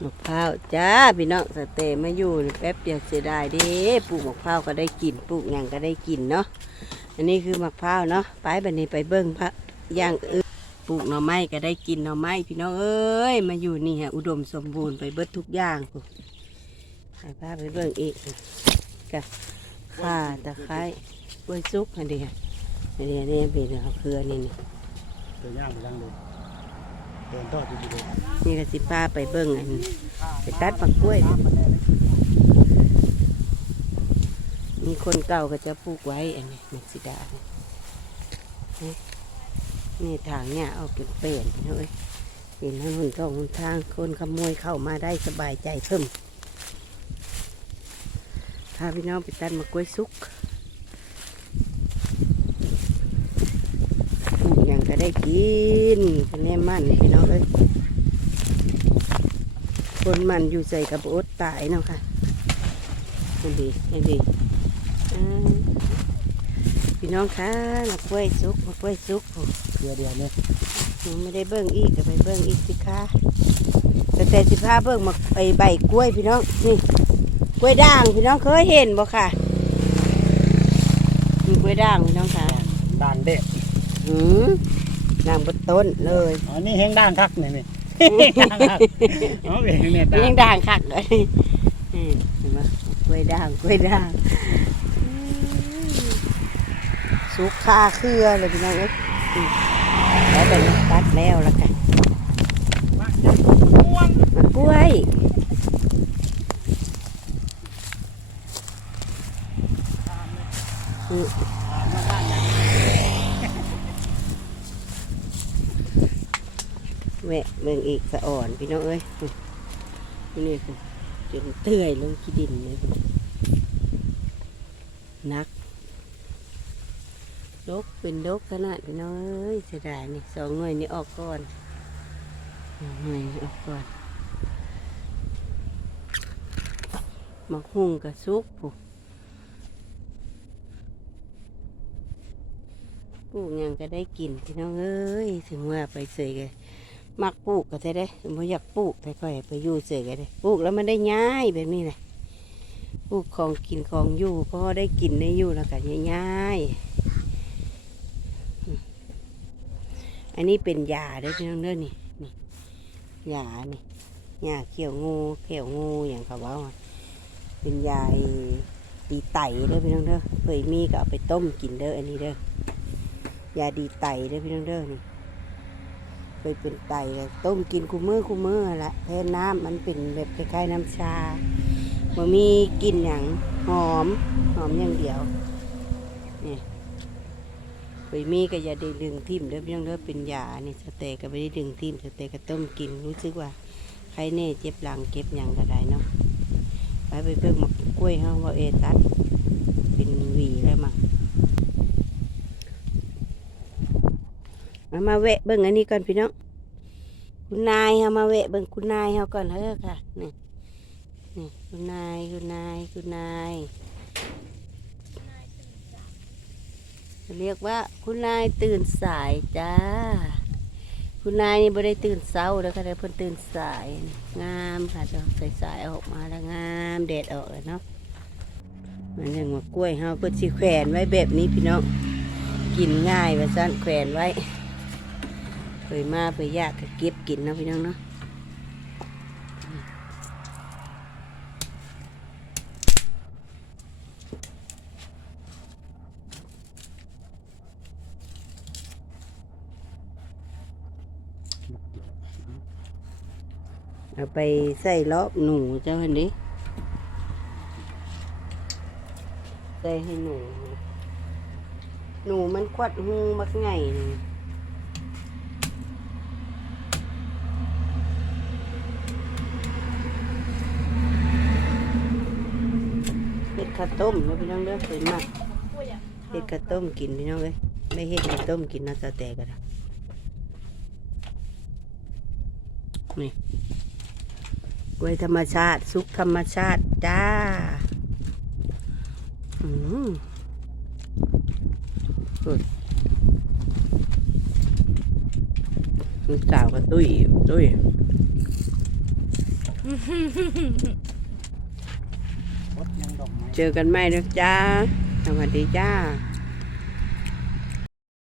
มะพร้าวจ้าพี่น้องสเตย์มาอยู่แป๊บเดียวเสียดายเด้ปลูกมะพร้าวก็ได้กินปลูกยังก็ได้กินเนาะอันนี้คือมะพร้าวเนาะไปบันนี้ไปเบิ้งพระอย่างอื่นปลูกหน่อไม้ก็ได้กินหน่อไม้พี่น้องเอ้ยมาอยู่นี่ฮะอุดมสมบูรณ์ไปเบิดทุกอย่างพุ่นไปพาไปเบิ้งอีกกะข่าตะไคร้กล้วยซุกอันเดียอันเดียวนี่เป็นเอาเครือนี่นี่ตัวย่างไปย่างเลย นทอดดีๆเลยนี่ก็สิพาไปเบิ้งอันไปตัดปักกล้วย มีคนเก่าก็จะปลูกไว้อันนี้มักซิดานี่นี่ทางเนี่ยเอาเป็นเปลี่ยนเอ้ยเป็นให้หุ่นท่องทางคนขโมยเข้ามาได้สบายใจเพิ่มพาพี่น้องไปตัดมะกล้วยสุกปลูกอย่างก็ได้กิน คะแนนมันพี่น้องเอ้ยคนมันอยู่ใจกับอดตายเนาะค่ะเห็นดีเห็นดีพี่น้องคะมะกล้วยสุกมะกล้วยสุกโอ้เดียวเดียวเนี่ยหนูไม่ได้เบิ่งอีกก็ไปเบิ่งอีกสิคะแต่แต่สิพาเบิ่งมาไปใบกล้วยพี่น้องนี่กล้วยด่างพี่น้องเคยเห็นบ่ค่ะมีกล้วยด่างพี่น้องค่ะด่างเด็ดหืม ด่างบนต้นเลยอ๋อนี่แห้งด่างคักนี่นี่ด่างคักอ๋อเองเนี่ยด่านี่งยังด่างคักเลยนี่เห็นไหมกล้วยด่างกล้วยด่างอืมสุกคาเครือเลยพี่น้องเอ้ยอืมแล้วไปตัดแล้วละกัน มะกล้วยอืม แวะเบิ่งอีกสะอ่อนพี่น้องเอ้ยนี่คือจนเตื่อยลงขี้ดินเลยพุ่นนักดกเป็นดกขนาดพี่น้องเอ้ยเสียดายนี่สองหน่วยนี้ออกก่อนหน่อยออกก่อนมักหุ่งกับซุกผูกปลูกยังก็ได้กินพี่น้องเอ้ย ถึงว่าไปเสยกัน มักปลูกก็ได้ได้ไม่อยากปลูกแต่ก็อยไปอยู่เสยกันได้ปลูกแล้วมันได้ง่ายแบบนี้แหละปลูกของกินของอยู่พอได้กินได้อยู่แล้วก็ง่ายอันนี้เป็นยาเด้พี่น้องเด้อนี่ยานี่ยาเขียวงูเขียวงูอย่างเขาว่าอะเป็นยาดีไตเด้อพี่น้องเด้อเคยมีก็เอาไปต้มกินเด้ออันนี้เด้อยาดีไตเด้อพี่น้องเด้อนี่ เคยเป็นไตก็ต้มกินคู่มือคู่มือละแทนน้ำมันเป็นแบบคล้ายๆน้ำชามันมีกลิ่นอย่างหอมหอมอย่างเดียวนี่เคยมีก็อย่าได้ดึงทิ่มเด้อพี่น้องเด้อเป็นยานี่สเตย์ก็ไม่ได้ดึงทิ่มสเตย์ก็ต้มกินรู้สึกว่าใครแน่เจ็บหลังเก็บหยังก็ได้เนาะไปไปเบิ่งมะกล้วยเฮาว่าเอตัดเป็นหวีแล้วมั้ง มามาแวะเบิ่งอันนี้ก่อนพี่น้องคุณนายเฮามาแวะเบิ่งคุณนายเฮาก่อนเฮ้อค่ะนี่นี่คุณนายคุณนายคุณนายเรียกว่าคุณนายตื่นสายจ้า คุณนายนี่บ่ได้ตื่นเช้าแล้วค่ะแต่เพิ่นตื่นสายงามค่ะจะใส่สายๆออกมาแล้วงามแดดออกเลยเนาะมันยังมากล้วยเฮาเพิ่นสิแขวนไว้แบบนี้พี่น้องกินง่ายว่าซั่นแขวนไว้ ยมาไปยากก็เก็บกินนะพี่น้องเนาะเอาไปใส่รอบหนูเจ้าหันดิใส่ให้หนู หนูมันควัดหูมักไงนี่เห็ด ข้าวต้มเนาะพี่น้องเด้อเคยมากเห็ดข้าวต้มกินพี่น้องเอ้ยไม่เห็ดข้าวต้มกินนะสาแต่กันนะนี่กล้วยธรรมชาติซุกธรรมชาติจ้าอืมลูกสาวก็ตุ้ยตุ้ย รถยังดอกไม้ เจอกันใหม่นะจ้า สวัสดีจ้า